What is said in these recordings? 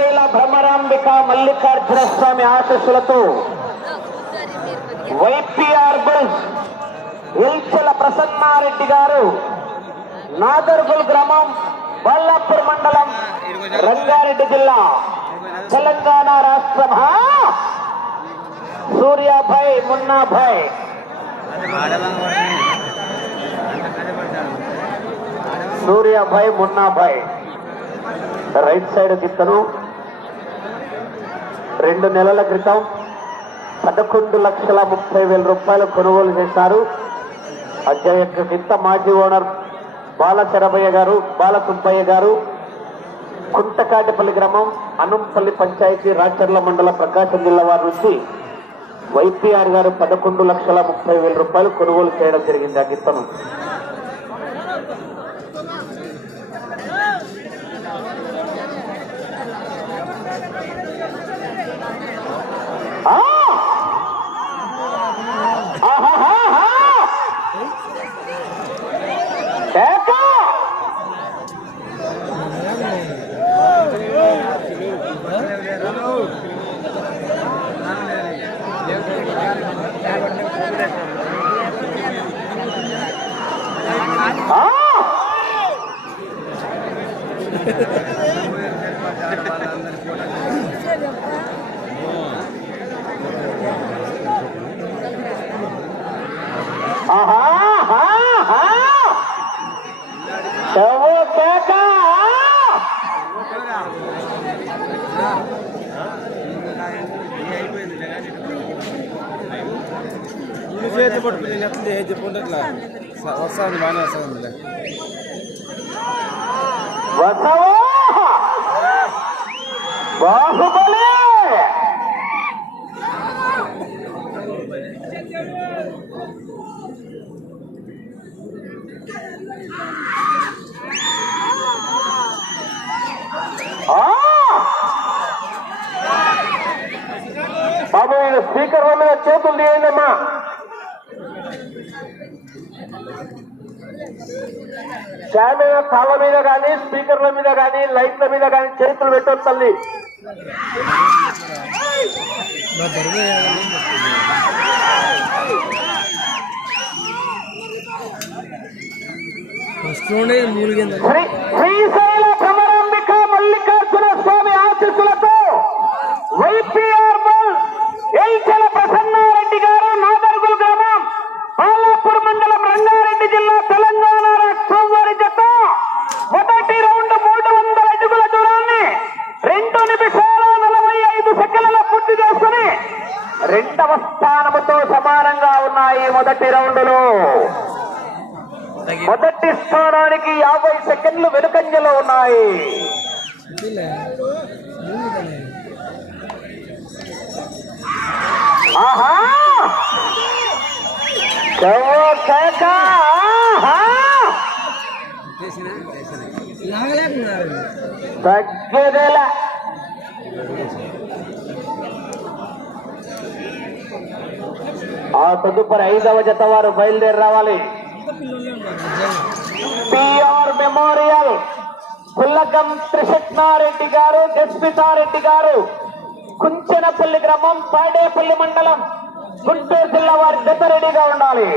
శ్రీశైల భ్రమరాంబిక మల్లికార్జున స్వామి ఆశస్సులతో YPR bulls Elchala Prasanna Reddy గారు నాగర్గుల్ గ్రామం బల్లాపూర్ మండలం రంగారెడ్డి జిల్లా తెలంగాణ రాష్ట్రం సూర్యాభాయ్ మున్నాభాయ్. సూర్యాభాయ్ మున్నాభాయ్. రైట్ సైడ్ గిత్తను రెండు నెలల క్రితం పదకొండు లక్షల ముప్పై వేల రూపాయలు కొనుగోలు చేశారు. అధ్యయ యొక్క మాజీ ఓనర్ బాలచరభయ్య గారు బాలసుబ్బయ్య గారు. కుంటకాటిపల్లి గ్రామం అనంపల్లి పంచాయతీ రాచర్ల మండల ప్రకాశం జిల్లా వారి నుంచి వైపీఆర్ గారు పదకొండు లక్షల ముప్పై వేల రూపాయలు కొనుగోలు చేయడం జరిగింది ఆ గిత్తను. కేక! ఆ! ఆహాహాహా! చెవు కేక! రెండు చేతి పట్టుకుని నేను ఎట్లా చేసి చెప్పుకుంటే ఇట్లా వస్తుంది బాగానే వస్తుంది బాహుబలి! స్పీకర్ మీద చేతులు తీయండి అమ్మా కెమెరా తాళ్ళ మీద కానీ స్పీకర్ల మీద కానీ లైట్ల మీద కానీ చేతులు పెట్టొచ్చు తల్లి. శ్రీశైల భ్రమరాంబిక మల్లికార్జున స్వామి ఆశీస్సులతో వైపీఆర్ బల్ ఎల్చెల ప్రసన్నారెడ్డి గారు నాదర్గుల్ గ్రామం బాలాపూర్ మండలం రంగారెడ్డి జిల్లా తెలంగాణ రాష్ట్రం వారి జత మొదటి రౌండ్ మూడు వందల అడుగుల దూరాన్ని రెండు నిమిషాల నలభై ఐదు సెకండ్ల పూర్తి చేసుకుని రెండవ స్థానముతో సమానంగా ఉన్నాయి మొదటి రౌండ్లో. మొదటి స్థానానికి యాభై సెకండ్లు వెనుకంజలో ఉన్నాయి. ఆహా! తగ్గేదేలా. ఆ తదుపరి ఐదవ జత వారు బయలుదేరి రావాలి. పిఆర్ మెమోరియల్ పుల్లకం త్రిశక్నారెడ్డి గారు జస్మితారెడ్డి గారు కుంచెనపల్లి గ్రామం పాడేపల్లి మండలం గుంటూరు జిల్లా వారి జత రెడీగా ఉండాలి.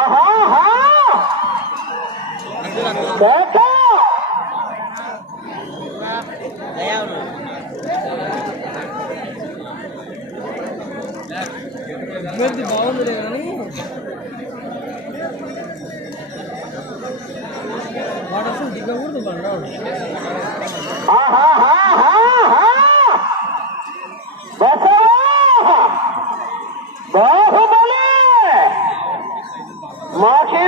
ఆహా కేక! అభ్యర్థి బాగుంది కానీ వాడు అసలు దిగకూడదు బాహుబలి మాకి